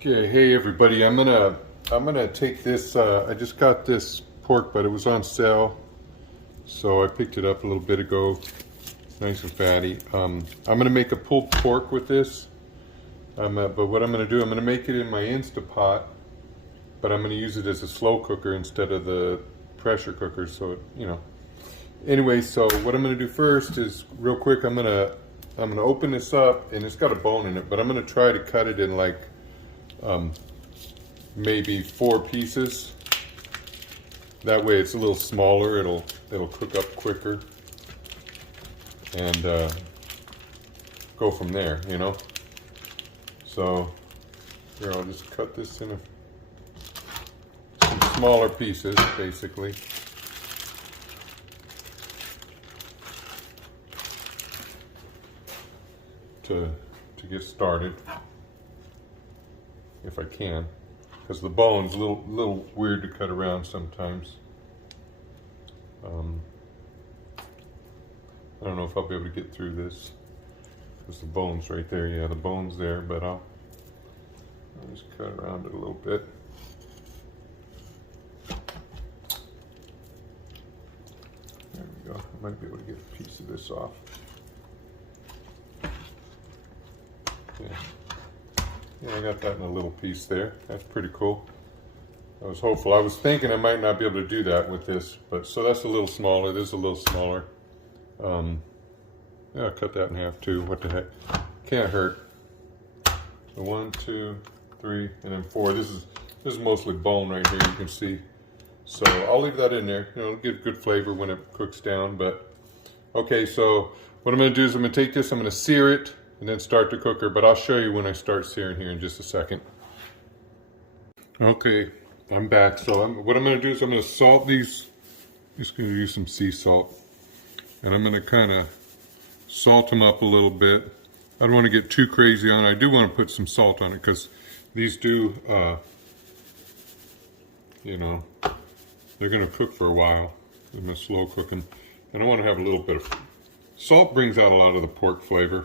Okay, hey everybody. I'm gonna take this. I just got this pork, but it was on sale, so I picked it up a little bit ago. Nice and fatty. I'm gonna make a pulled pork with this. But what I'm gonna do, I'm gonna make it in my Instapot, but I'm gonna use it as a slow cooker instead of the pressure cooker. So Anyway, so what I'm gonna do first is real quick. I'm gonna open this up, and it's got a bone in it, but I'm gonna try to cut it in like maybe 4 pieces. That way it's a little smaller. It'll cook up quicker, and go from there. So here, I'll just cut this in some smaller pieces, basically. To get started, if I can, because the bone's a little weird to cut around sometimes. I don't know if I'll be able to get through this because the bone's right there. Yeah, the bone's there, but I'll just cut around it a little bit. There we go. I might be able to get a piece of this off. Yeah, I got that in a little piece there. That's pretty cool. I was hopeful. I was thinking I might not be able to do that with this, but so that's a little smaller. This is a little smaller. Yeah, I'll cut that in half too. What the heck? Can't hurt. So 1, 2, 3, and then 4. This is mostly bone right here. You can see. So I'll leave that in there. It'll get good flavor when it cooks down. But okay, so what I'm going to do is I'm going to take this. I'm going to sear it and then start the cooker, but I'll show you when I start searing here in just a second. Okay, I'm back. So what I'm gonna do is I'm gonna salt these. Just gonna use some sea salt. And I'm gonna kind of salt them up a little bit. I don't want to get too crazy on it. I do want to put some salt on it because these do, they're gonna cook for a while. I'm gonna slow cook them. And I want to have a little bit of, salt brings out a lot of the pork flavor.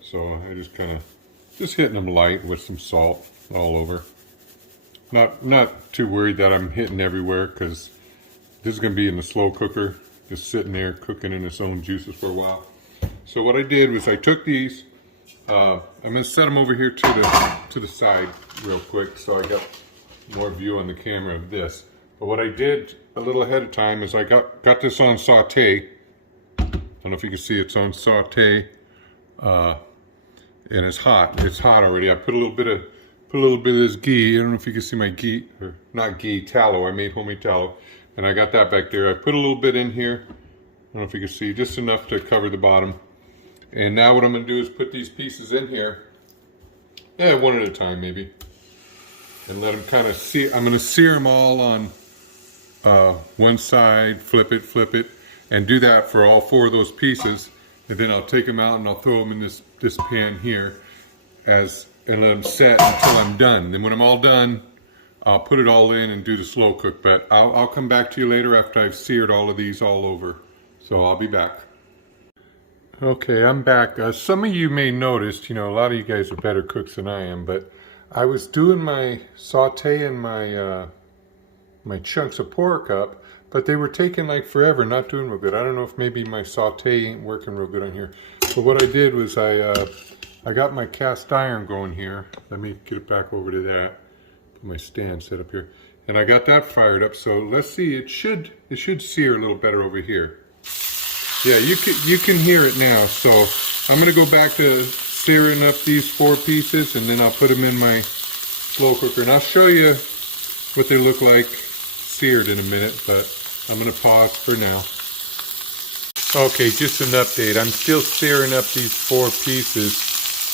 So I just kind of, hitting them light with some salt all over. Not too worried that I'm hitting everywhere because this is going to be in the slow cooker, just sitting there cooking in its own juices for a while. So what I did was I took these, I'm going to set them over here to the side real quick so I got more view on the camera of this. But what I did a little ahead of time is I got this on saute. I don't know if you can see it's on saute. And it's hot. It's hot already. I put a little bit of this ghee. I don't know if you can see my ghee, or not ghee, tallow. I made homemade tallow, and I got that back there. I put a little bit in here. I don't know if you can see, just enough to cover the bottom. And now what I'm going to do is put these pieces in here, one at a time maybe, and let them kind of sear. I'm going to sear them all on one side, flip it, and do that for all 4 of those pieces. And then I'll take them out and I'll throw them in this pan here and let them set until I'm done. Then when I'm all done, I'll put it all in and do the slow cook. But I'll come back to you later after I've seared all of these all over. So I'll be back. Okay, I'm back. Some of you may notice, a lot of you guys are better cooks than I am, but I was doing my saute and my chunks of pork up, but they were taking like forever, not doing real good. I don't know if maybe my saute ain't working real good on here. But what I did was I got my cast iron going here. Let me get it back over to that. Put my stand set up here. And I got that fired up. So let's see, it should sear a little better over here. Yeah, you can hear it now. So I'm gonna go back to searing up these 4 pieces, and then I'll put them in my slow cooker. And I'll show you what they look like seared in a minute, but I'm going to pause for now. Okay, just an update. I'm still searing up these 4 pieces.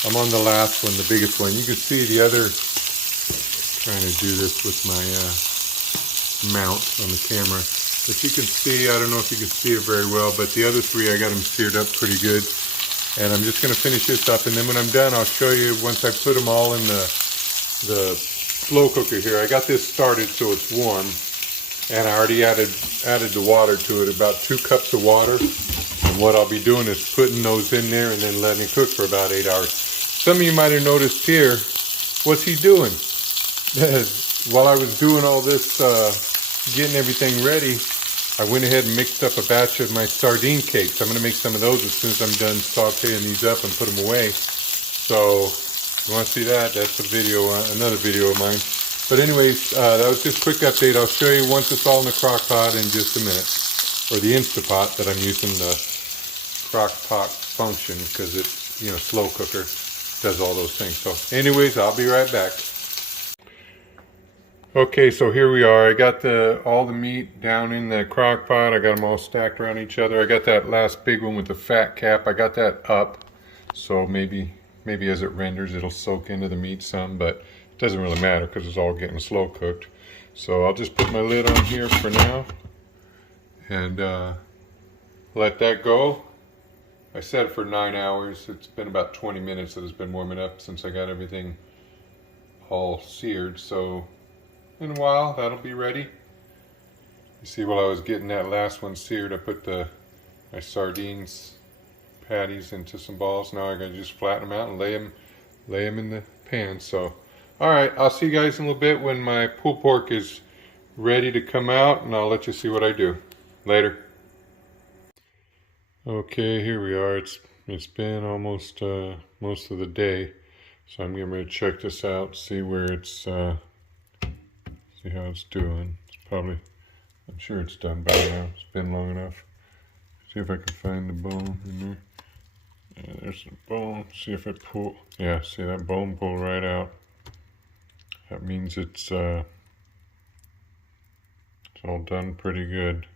I'm on the last one, the biggest one. You can see the other, trying to do this with my mount on the camera. But you can see, I don't know if you can see it very well, but the other 3 I got them seared up pretty good. And I'm just going to finish this up, and then when I'm done, I'll show you once I put them all in the slow cooker here. I got this started so it's warm. And I already added the water to it, about 2 cups of water. And what I'll be doing is putting those in there and then letting it cook for about 8 hours. Some of you might have noticed here, What's he doing? While I was doing all this, getting everything ready, I went ahead and mixed up a batch of my sardine cakes. I'm going to make some of those as soon as I'm done sauteing these up and put them away. So, if you want to see that, that's a video, another video of mine. But anyways, that was just a quick update. I'll show you once it's all in the crock pot in just a minute. Or the Instapot that I'm using, the crock pot function, because it's, you know, slow cooker. Does all those things. So anyways, I'll be right back. Okay, so here we are. I got all the meat down in the crock pot. I got them all stacked around each other. I got that last big one with the fat cap. I got that up. So maybe as it renders, it'll soak into the meat some, but it doesn't really matter because it's all getting slow cooked. So I'll just put my lid on here for now and let that go. I set it for 9 hours. It's been about 20 minutes that it's been warming up since I got everything all seared. So in a while, that'll be ready. You see, while I was getting that last one seared, I put my sardines patties into some balls. Now I gotta just flatten them out and lay them in the pan. So, all right, I'll see you guys in a little bit when my pulled pork is ready to come out, and I'll let you see what I do. Later. Okay, here we are. It's been almost most of the day, so I'm getting ready to check this out, see where it's see how it's doing. It's probably, I'm sure it's done by now. It's been long enough. See if I can find the bone in there. Yeah, there's the bone. See if it pull. Yeah, see that bone pull right out. That means it's all done pretty good.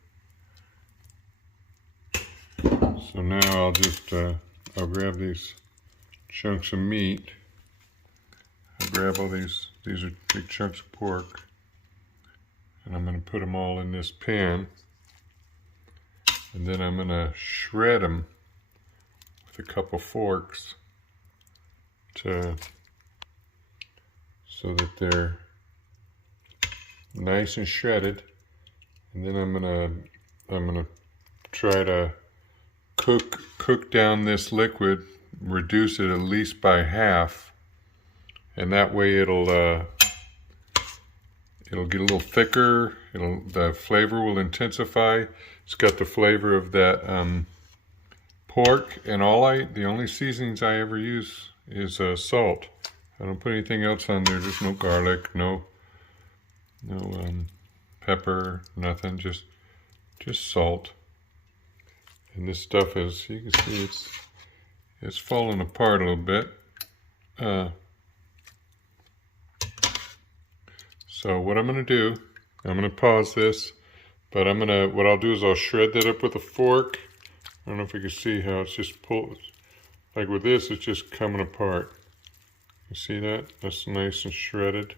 So now I'll just, I'll grab these chunks of meat. I'll grab all these are big chunks of pork. And I'm going to put them all in this pan. And then I'm going to shred them with a couple forks so that they're nice and shredded. And then I'm going to try to cook down this liquid, reduce it at least by half, and that way it'll get a little thicker. The flavor will intensify. It's got the flavor of that pork, and the only seasonings I ever use is salt. I don't put anything else on there. There's no garlic, no pepper, nothing. Just salt. And this stuff is, you can see it's falling apart a little bit. So what I'm going to do, I'm going to pause this, but what I'll do is I'll shred that up with a fork. I don't know if you can see how it's just pulled. Like with this, it's just coming apart. You see that? That's nice and shredded.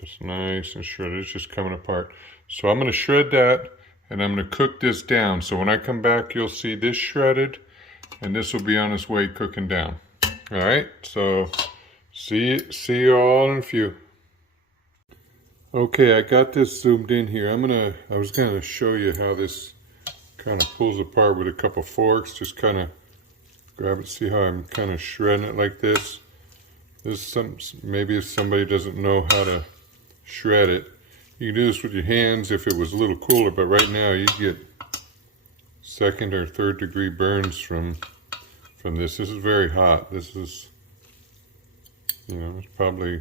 That's nice and shredded. It's just coming apart. So I'm going to shred that, and I'm going to cook this down. So when I come back, you'll see this shredded, and this will be on its way cooking down. All right, so see you all in a few. Okay, I got this zoomed in here. I was gonna show you how this kind of pulls apart with a couple forks. Just kind of grab it. See how I'm kind of shredding it like this. Maybe if somebody doesn't know how to shred it, you can do this with your hands if it was a little cooler. But right now, you get second or third degree burns from this. This is very hot. This is, it's probably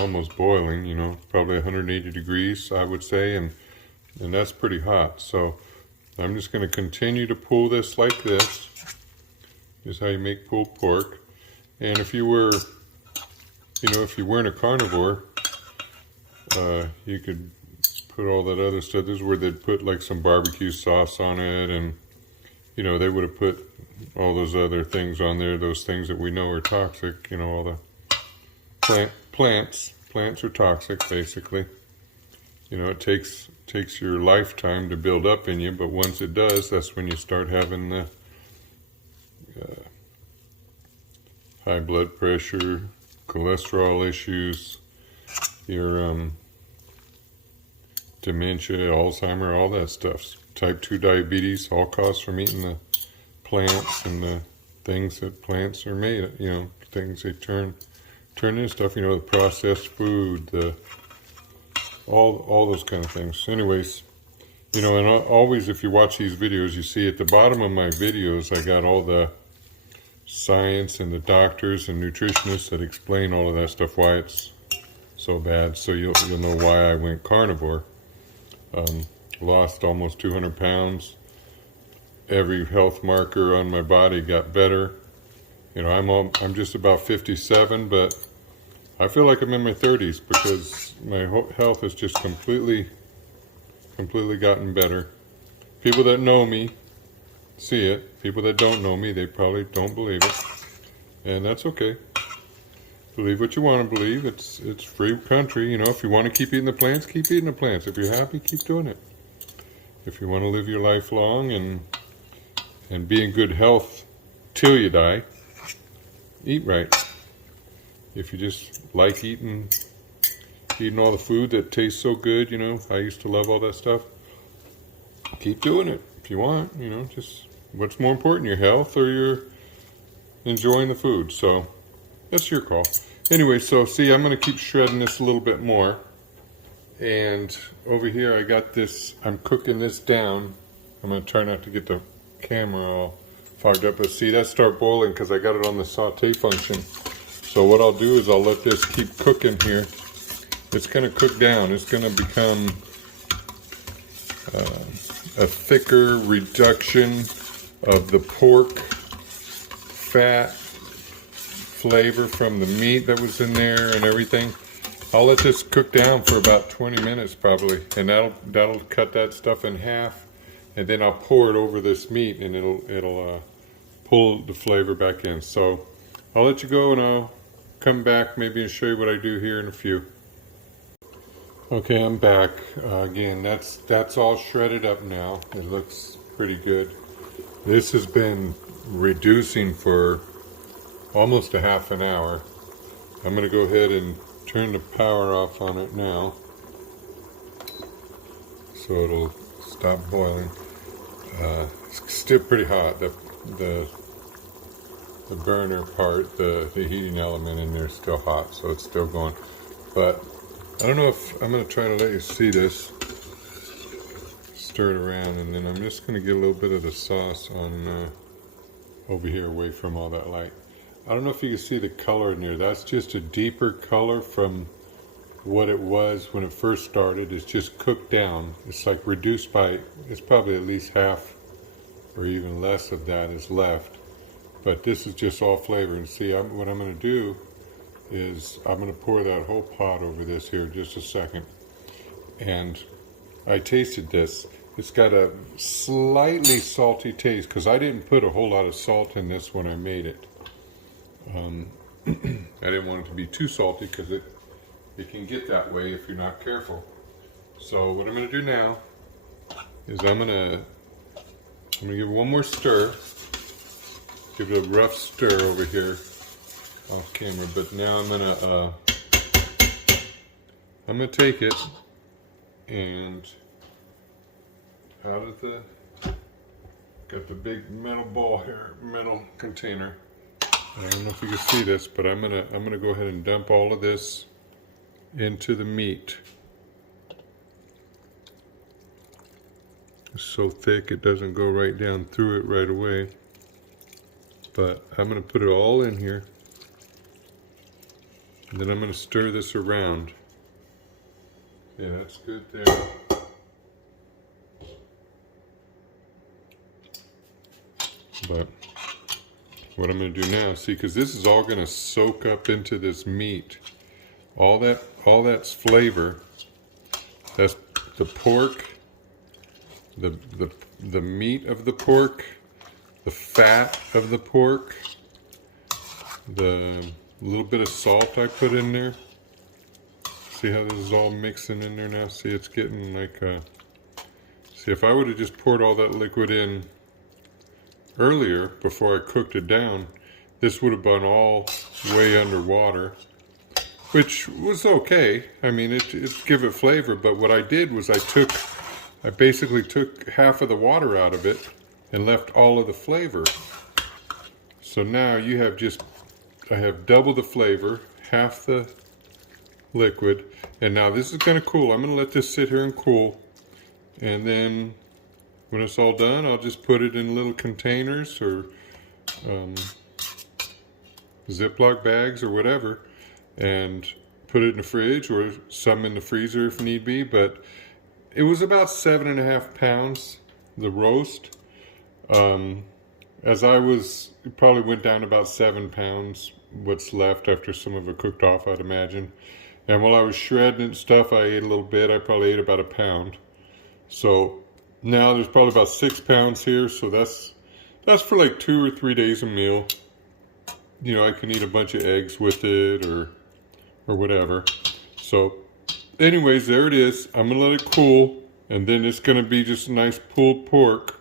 almost boiling, probably 180 degrees, I would say, and that's pretty hot. So I'm just going to continue to pull this like this. This is how you make pulled pork. And if you were, if you weren't a carnivore, you could put all that other stuff. This is where they'd put like some barbecue sauce on it, and they would have put all those other things on there, those things that we know are toxic, all the plants are toxic, basically. It takes your lifetime to build up in you, but once it does, that's when you start having the high blood pressure, cholesterol issues, your dementia, Alzheimer, all that stuff. Type 2 diabetes, all caused from eating the plants and the things that plants are made of, things they turn turn in stuff, you know, the processed food, the all those kind of things. Anyways, you know, and always if you watch these videos, you see at the bottom of my videos, I got all the science and the doctors and nutritionists that explain all of that stuff, why it's so bad. So you'll know why I went carnivore. Lost almost 200 pounds. Every health marker on my body got better. You know, I'm just about 57, but I feel like I'm in my 30s because my health has just completely gotten better. People that know me see it. People that don't know me, they probably don't believe it. And that's okay. Believe what you want to believe. It's free country. You know, if you want to keep eating the plants, keep eating the plants. If you're happy, keep doing it. If you want to live your life long and be in good health till you die, eat right. If you just like eating all the food that tastes so good, you know, I used to love all that stuff, keep doing it if you want, you know, just what's more important, your health or your enjoying the food? So that's your call. Anyway, so see, I'm going to keep shredding this a little bit more. And over here I got this, I'm cooking this down. I'm going to try not to get the camera all fogged up, but see, that start boiling because I got it on the saute function. So what I'll do is I'll let this keep cooking here. It's going to cook down. It's going to become a thicker reduction of the pork fat flavor from the meat that was in there and everything. I'll let this cook down for about 20 minutes probably, and that'll cut that stuff in half, and then I'll pour it over this meat and it'll pull the flavor back in. So I'll let you go and I'll come back maybe and show you what I do here in a few. Okay, I'm back. Again, that's all shredded up now. It looks pretty good. This has been reducing for almost a half an hour. I'm going to go ahead and turn the power off on it now so it'll stop boiling. It's still pretty hot. The burner part, the heating element in there is still hot, so it's still going. But I don't know if I'm going to try to let you see this. Stir it around, and then I'm just going to get a little bit of the sauce on over here away from all that light. I don't know if you can see the color in there. That's just a deeper color from what it was when it first started. It's just cooked down. It's like reduced by, it's probably at least half or even less of that is left. But this is just all flavor. And see, what I'm going to do is I'm going to pour that whole pot over this here just a second. And I tasted this. It's got a slightly salty taste because I didn't put a whole lot of salt in this when I made it. I didn't want it to be too salty because it can get that way if you're not careful. So what I'm going to do now is I'm going to give it one more stir. Give it a rough stir over here off camera. But now I'm gonna take it and out of got the big metal ball here, metal container. I don't know if you can see this, but I'm gonna go ahead and dump all of this into the meat. It's so thick it doesn't go right down through it right away. But I'm gonna put it all in here. And then I'm gonna stir this around. Yeah, that's good there. But what I'm going to do now, see, because this is all going to soak up into this meat. All that's flavor. That's the pork, the meat of the pork, the fat of the pork, the little bit of salt I put in there. See how this is all mixing in there now? See, it's getting like see, if I would have just poured all that liquid in earlier before I cooked it down, this would have been all way underwater, which was okay. I mean, it give it flavor, but what I did was I basically took half of the water out of it and left all of the flavor. So now you have I have double the flavor, half the liquid. And now this is going to cool. I'm going to let this sit here and cool. And then when it's all done, I'll just put it in little containers or Ziploc bags or whatever, and put it in the fridge or some in the freezer if need be. But it was about 7.5 pounds, the roast. As I was, it probably went down to about 7 pounds, what's left after some of it cooked off, I'd imagine. And while I was shredding stuff, I ate a little bit. I probably ate about 1 pound. So now there's probably about 6 pounds here. So that's for like 2 or 3 days a meal. You know, I can eat a bunch of eggs with it or whatever. So anyways, there it is. I'm gonna let it cool, and then it's gonna be just nice pulled pork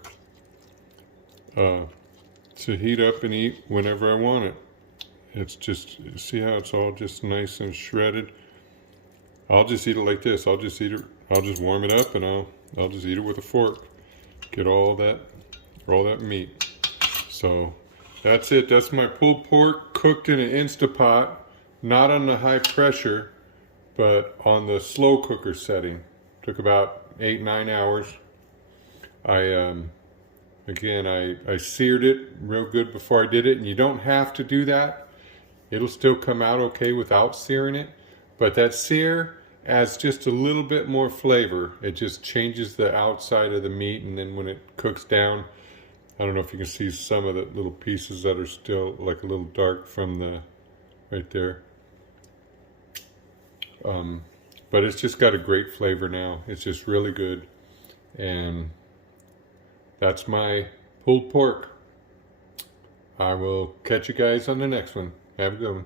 to heat up and eat whenever I want it. It's just, see how it's all just nice and shredded. I'll just eat it like this. I'll just warm it up, and I'll just eat it with a fork. Get all that meat. So that's it. That's my pulled pork cooked in an Instapot, not on the high pressure, but on the slow cooker setting. Took about 8-9 hours. I seared it real good before I did it, and you don't have to do that. It'll still come out okay without searing it, but that sear adds just a little bit more flavor. It just changes the outside of the meat, and then when it cooks down, I don't know if you can see some of the little pieces that are still like a little dark from the right there. But it's just got a great flavor now. It's just really good. And that's my pulled pork. I will catch you guys on the next one. Have a good one.